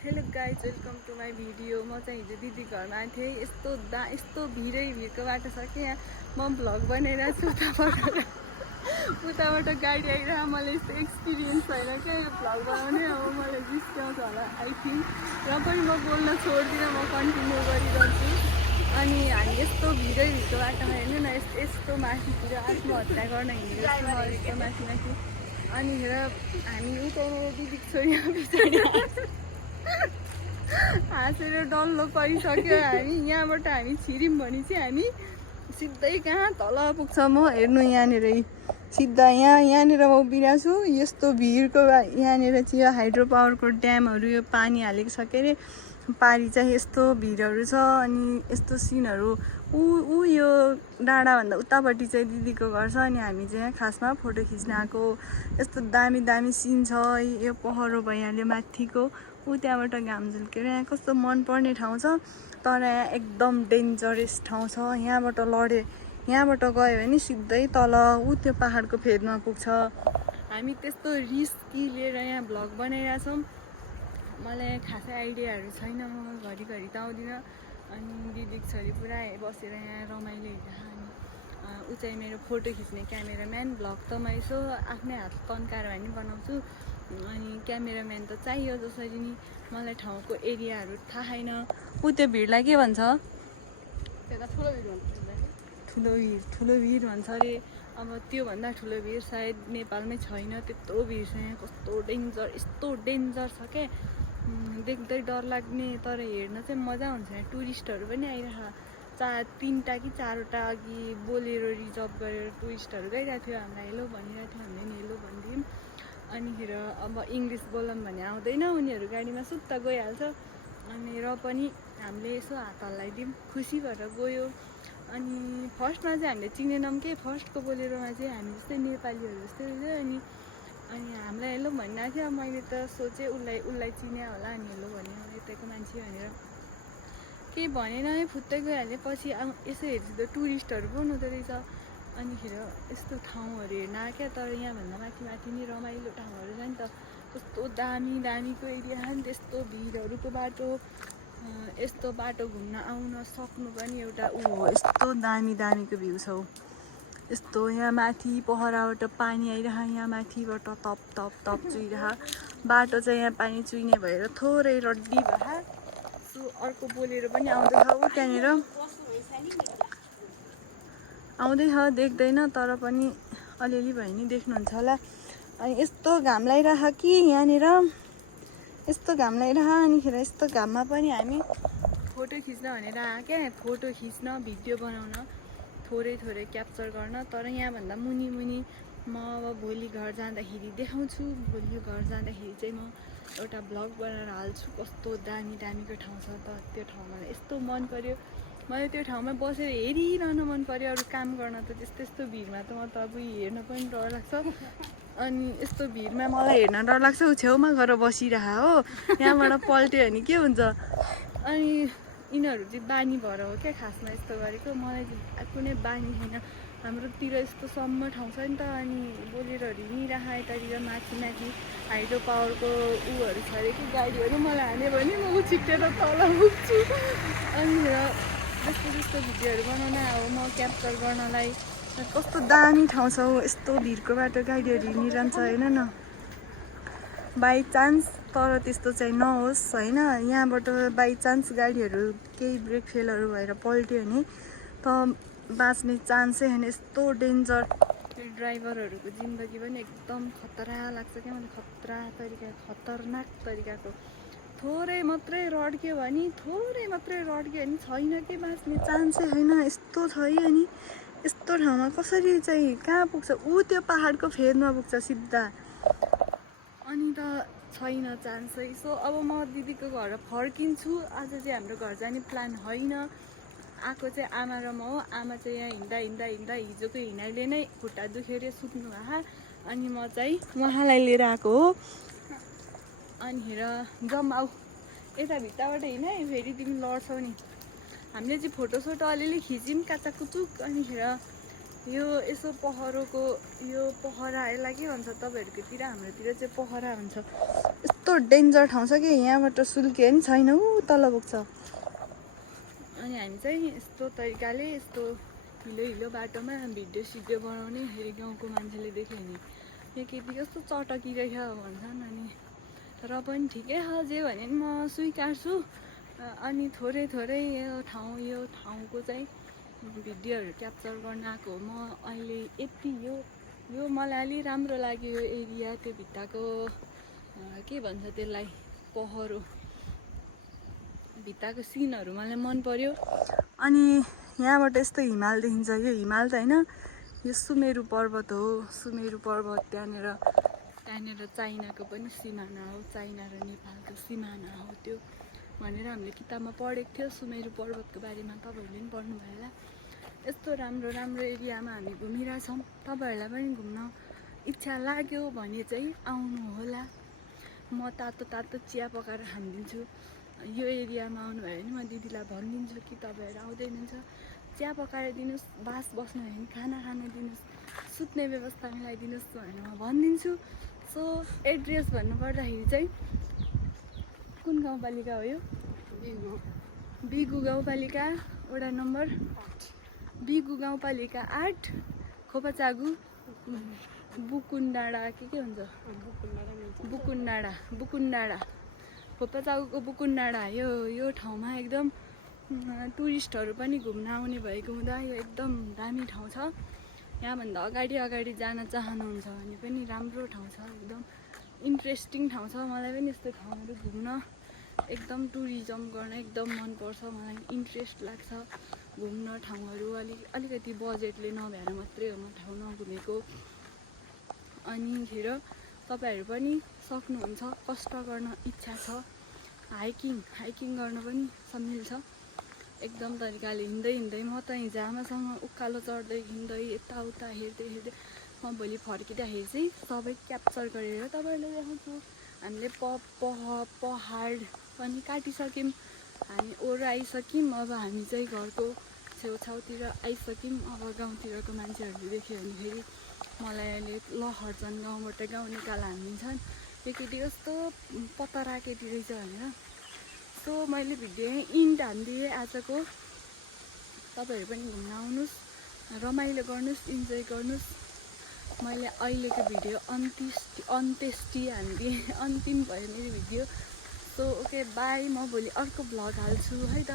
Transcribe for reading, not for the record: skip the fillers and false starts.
Hello guys, welcome to my video. म चाहिँ हिजो दिदी घरमा आएको थिएँ। यस्तो भिडको बाटो छ कि यहाँ म भ्लग बनाइरहेको छु। उताबाट गाडी आइरह। मलाई यस्तो एक्सपिरियन्स छैन क्या यो भ्लग बनाउने। अब मलाई जिस्क्याउँछ होला आई थिङ्क, र पनि म बोल्न छोड्दिनँ, म कन्टिन्यू गरिरहन्छु। अनि हामी यस्तो भिडको बाटोमा हेर्नु न, यस्तो माथितिर आत्महत्या गर्न हिँडेको छु यस्तो माथि। अनि हेर हामी उता दिदीको छोरी पछाडि हाँसेर डल्लो परिसक्यो हामी। यहाँबाट हामी छिर्यौँ भने चाहिँ हामी सिधै कहाँ तल पुग्छ। म हेर्नु यहाँनिर सिधा यहाँनिर म उभिरहेको छु। यस्तो भिडको यहाँनिर चाहिँ यो हाइड्रो पावरको ड्यामहरू यो पानी हालेको छ के अरे। पारी चाहिँ यस्तो भिडहरू छ। अनि यस्तो सिनहरू ऊ यो डाँडाभन्दा उतापट्टि चाहिँ दिदीको घर छ। अनि हामी चाहिँ यहाँ खासमा फोटो खिच्न आएको। यस्तो दामी दामी सिन छ। यो पहरो भइहाल्यो माथिको, ऊ त्यहाँबाट घाम झुल्केर यहाँ कस्तो मनपर्ने ठाउँ छ। तर यहाँ एकदम डेन्जरस ठाउँ छ। यहाँबाट गयो भने सिधै तल ऊ त्यो पहाडको फेदमा पुग्छ। हामी त्यस्तो रिस्की लिएर यहाँ भ्लग बनाइरहेछौँ। मलाई खासै आइडियाहरू छैन, म घरिघरि त आउँदिनँ। अनि दिदीको छोरी पुरा बसेर यहाँ रमाइलो हिँड्छ। अनि ऊ चाहिँ मेरो फोटो खिच्ने क्यामेराम्यान। भ्लग त म यसो आफ्नै हात तन्काएर भए पनि बनाउँछु। अनि क्यामेराम्यान त चाहियो जसरी नि। मलाई ठाउँको एरियाहरू थाहा छैन। ऊ त्यो भिडलाई के भन्छ? ठुलो भिड भन्छ अरे। अब त्योभन्दा ठुलो भिड सायद नेपालमै छैन। त्यत्रो भिड छ यहाँ, कस्तो डेन्जर, यस्तो डेन्जर छ क्या। देख्दै डर लाग्ने, तर हेर्न चाहिँ मजा हुन्छ। यहाँ टुरिस्टहरू पनि आइरहेको। 3टा कि 4वटा अघि बोलेरो रिजर्भ गरेर टुरिस्टहरू गइरहेको थियो। हामीलाई हेलो भनिरहेको थियो, हामीले पनि हेलो भनिदियौँ। अनिखेर अब इङ्ग्लिस बोलौँ भने आउँदैन, उनीहरू गाडीमा सुत्ता गइहाल्छ। अनि र पनि हामीले यसो हात हल्लाइदियौँ, खुसी भएर गयो। अनि फर्स्टमा चाहिँ हामीले चिनेनौँ कि, फर्स्टको बोलेरोमा चाहिँ हामी जस्तै नेपालीहरू जस्तै थियो। अनि हामीलाई हेलो भनिरहेको थियो। मैले त सोचेँ उसलाई चिने होला, अनि हेलो भन्यो यताको मान्छे भनेर। केही भनेन है, फुत्तै गइहाल्यो। पछि यसो हेर्छु त टुरिस्टहरू पनि हुँदो रहेछ। अनिखेर यस्तो ठाउँहरू हेर्न आयो क्या। तर यहाँभन्दा माथि नि रमाइलो ठाउँहरू छ नि त। कस्तो दामीको एरिया छ नि, त्यस्तो भिडहरूको बाटो। यस्तो बाटो घुम्न आउन सक्नु पनि एउटा ऊ हो। यस्तो दामीको भ्यू छ। यस्तो यहाँ माथि पहराबाट पानी आइरह, यहाँ माथिबाट तप चुइरह। बाटो चाहिँ यहाँ पानी चुइने भएर थोरै रड्डी भए। सो अर्को बोलेरो पनि आउँदैछ ऊ त्यहाँनिर आउँदैछ, देख्दैन तर पनि अलिअलि भए नि देख्नुहुन्छ होला। अनि यस्तो घाम लागिरह कि यहाँनिर, यस्तो घाम लागिरह। अनिखेर यस्तो घाममा पनि हामी फोटो खिच्न भनेर आयो क्या। फोटो खिच्न, भिडियो बनाउन, थोरै क्याप्चर गर्न। तर यहाँभन्दा मुनि म अब भोलि घर जाँदाखेरि देखाउँछु। भोलि घर जाँदाखेरि चाहिँ म एउटा भ्लग बनाएर हाल्छु। कस्तो दामीको ठाउँ छ त। त्यो ठाउँ मलाई यस्तो मन पर्यो। मलाई त्यो ठाउँमा बसेर हेरिरहन मन पर्यो। अरू काम गर्न त त्यस्तो भिडमा त म त अब हेर्न पनि डर लाग्छ। अनि यस्तो भिडमा मलाई हेर्न डर लाग्छ। ऊ छेउमा गएर बसिरह हो, यहाँबाट पल्ट्यो भने के हुन्छ। अनि यिनीहरू चाहिँ बानी भएर हो क्या खासमा यस्तो गरेको। मलाई चाहिँ कुनै बानी छैन। हाम्रोतिर यस्तो सम्म ठाउँ छ नि त। अनि बोलेरोहरू हिँडिरह यतातिर माथि हाइड्रो पावरको ऊहरू छ अरे कि गाडीहरू। मलाई हाल्यो भने म ऊ छिट्टेर तल पुग्छु। अनि त्यस्तो भिडियोहरू बनाउन अब म क्याप्चर गर्नलाई। कस्तो दामी ठाउँ छ। यस्तो भिडको बाटो गाडीहरू हिँडिरहन्छ होइन न। बाई चान्स तर त्यस्तो चाहिँ नहोस् होइन। यहाँबाट बाई चान्स गाडीहरू केही ब्रेक फेलहरू भएर पल्ट्यो भने त बाँच्ने चान्सै छैन। यस्तो डेन्जर। त्यो ड्राइभरहरूको जिन्दगी पनि एकदम खतरा लाग्छ क्या मलाई। खतरनाक तरिकाको। थोरै मात्रै रड्क्यो भने छैन कि बाँच्ने चान्सै छैन। यस्तो छ है। अनि यस्तो ठाउँमा कसरी चाहिँ कहाँ पुग्छ? ऊ त्यो पहाडको फेदमा पुग्छ सिधा। अनि त छैन चान्सै। सो अब म दिदीको घर फर्किन्छु। आज चाहिँ हाम्रो घर जाने प्लान होइन। आएको चाहिँ आमा र म हो। आमा चाहिँ यहाँ हिँड्दा हिजोको हिँडाइले नै खुट्टा दुख्यो अरे, सुत्नु भए। अनि म चाहिँ उहाँलाई लिएर आएको हो। अनिखेर जाउँ आऊ, यता भित्ताबाट हिँड है, फेरि तिमी लड्छौ नि। हामीले चाहिँ फोटोसोटो अलिअलि खिच्यौँ काचाकुचुक। अनिखेर यो यसो पहराको यो पहरा, यसलाई के भन्छ तपाईँहरूकोतिर? हाम्रोतिर चाहिँ पहरा भन्छ। यस्तो डेन्जर ठाउँ छ कि यहाँबाट सुल्के नि छैन, ऊ तल पुग्छ। अनि हामी चाहिँ यस्तो तरिकाले यस्तो हिलो हिलो बाटोमा भिडियो सिडियो बनाउने, फेरि गाउँको मान्छेले देख्यो भने यो केटी कस्तो चटकी रहेछ भन्छन्। अनि तर पनि ठिकै छ, जे भने नि म स्वीकार्छु। अनि थोरै थोरै यो ठाउँको चाहिँ भिडियोहरू क्याप्चर गर्न आएको। म अहिले यति यो मलाई अलि राम्रो लाग्यो यो एरिया, त्यो भित्ताको के भन्छ त्यसलाई, पहरो भित्ताको सिनहरू मलाई मन पर्यो। अनि यहाँबाट यस्तो हिमाल देखिन्छ। यो हिमाल त होइन, यो सुमेरु पर्वत हो। सुमेरु पर्वत त्यहाँनिर चाइनाको पनि सिमाना हो, चाइना र नेपालको सिमाना हो त्यो भनेर हामीले किताबमा पढेको थियो सुमेरु पर्वतको बारेमा। तपाईँहरूले पनि पढ्नुभयो होला। यस्तो राम्रो राम्रो एरियामा हामी घुमिरहेछौँ। तपाईँहरूलाई पनि घुम्न इच्छा लाग्यो भने चाहिँ आउनु होला। म तातो तातो चिया पकाएर खानिदिन्छु। यो एरियामा आउनुभयो भने म दिदीलाई भनिदिन्छु कि तपाईँहरू आउँदै हुनुहुन्छ, चिया पकाएर दिनुहोस्, बास बस्नु भयो भने खाना खान दिनुहोस्, सुत्ने व्यवस्था मिलाइदिनुहोस् भनेर म भनिदिन्छु। सो एड्रेस भन्नुपर्दाखेरि चाहिँ कुन गाउँपालिका हो यो? बिगु गाउँपालिका, वडा नम्बर 8, बिगु गाउँपालिका 8, खोपाचागु, बुकुनडाँडा के हुन्छ, बुकुनडाँडा खोपाचागुको बुकुनडाँडा। यो ठाउँमा एकदम टुरिस्टहरू पनि घुम्न आउने भएको हुँदा यो एकदम दामी ठाउँ छ। यहाँभन्दा अगाडि जान चाहनुहुन्छ भने पनि राम्रो ठाउँ छ, एकदम इन्ट्रेस्टिङ ठाउँ छ। मलाई पनि यस्तो ठाउँहरू घुम्न एकदम टुरिज्म गर्न एकदम मनपर्छ। मलाई इन्ट्रेस्ट लाग्छ घुम्न ठाउँहरू। अलिकति बजेटले नभएर मात्रै हो म ठाउँ नघुमेको। अनि खेर तपाईँहरू पनि सक्नुहुन्छ, कष्ट गर्न इच्छा छ, हाइकिङ गर्न पनि मिल्छ एकदम तरिकाले। हिँड्दै म त हिजोआमासँग उकालो चढ्दै हिँड्दै यताउता हेर्दै म भोलि फर्किँदाखेरि चाहिँ सबै क्याप्चर गरेर तपाईँहरूलाई देखाउँछु। हामीले पहाड पनि काटिसक्यौँ, हामी ओर आइसक्यौँ। अब हामी चाहिँ घरको छेउछाउतिर आइसक्यौँ। अब गाउँतिरको मान्छेहरूले देख्यो भने फेरि मलाई अहिले लहरजन गाउँबाट गाउँ निकाल हानिदिन्छन्, यो केटी कस्तो पतरा केटी रहेछ भनेर। सो मैले भिडियो यहीँ इन्ड हानिदिएँ आजको। तपाईँहरू पनि घुम्न आउनुहोस्, रमाइलो गर्नुहोस्, इन्जोय गर्नुहोस्। मैले अहिलेको भिडियो अन्त्येष्टि हानिदिएँ, अन्तिम भयो मेरो भिडियो। सो ओके बाई, म भोलि अर्को भ्लग हाल्छु है त।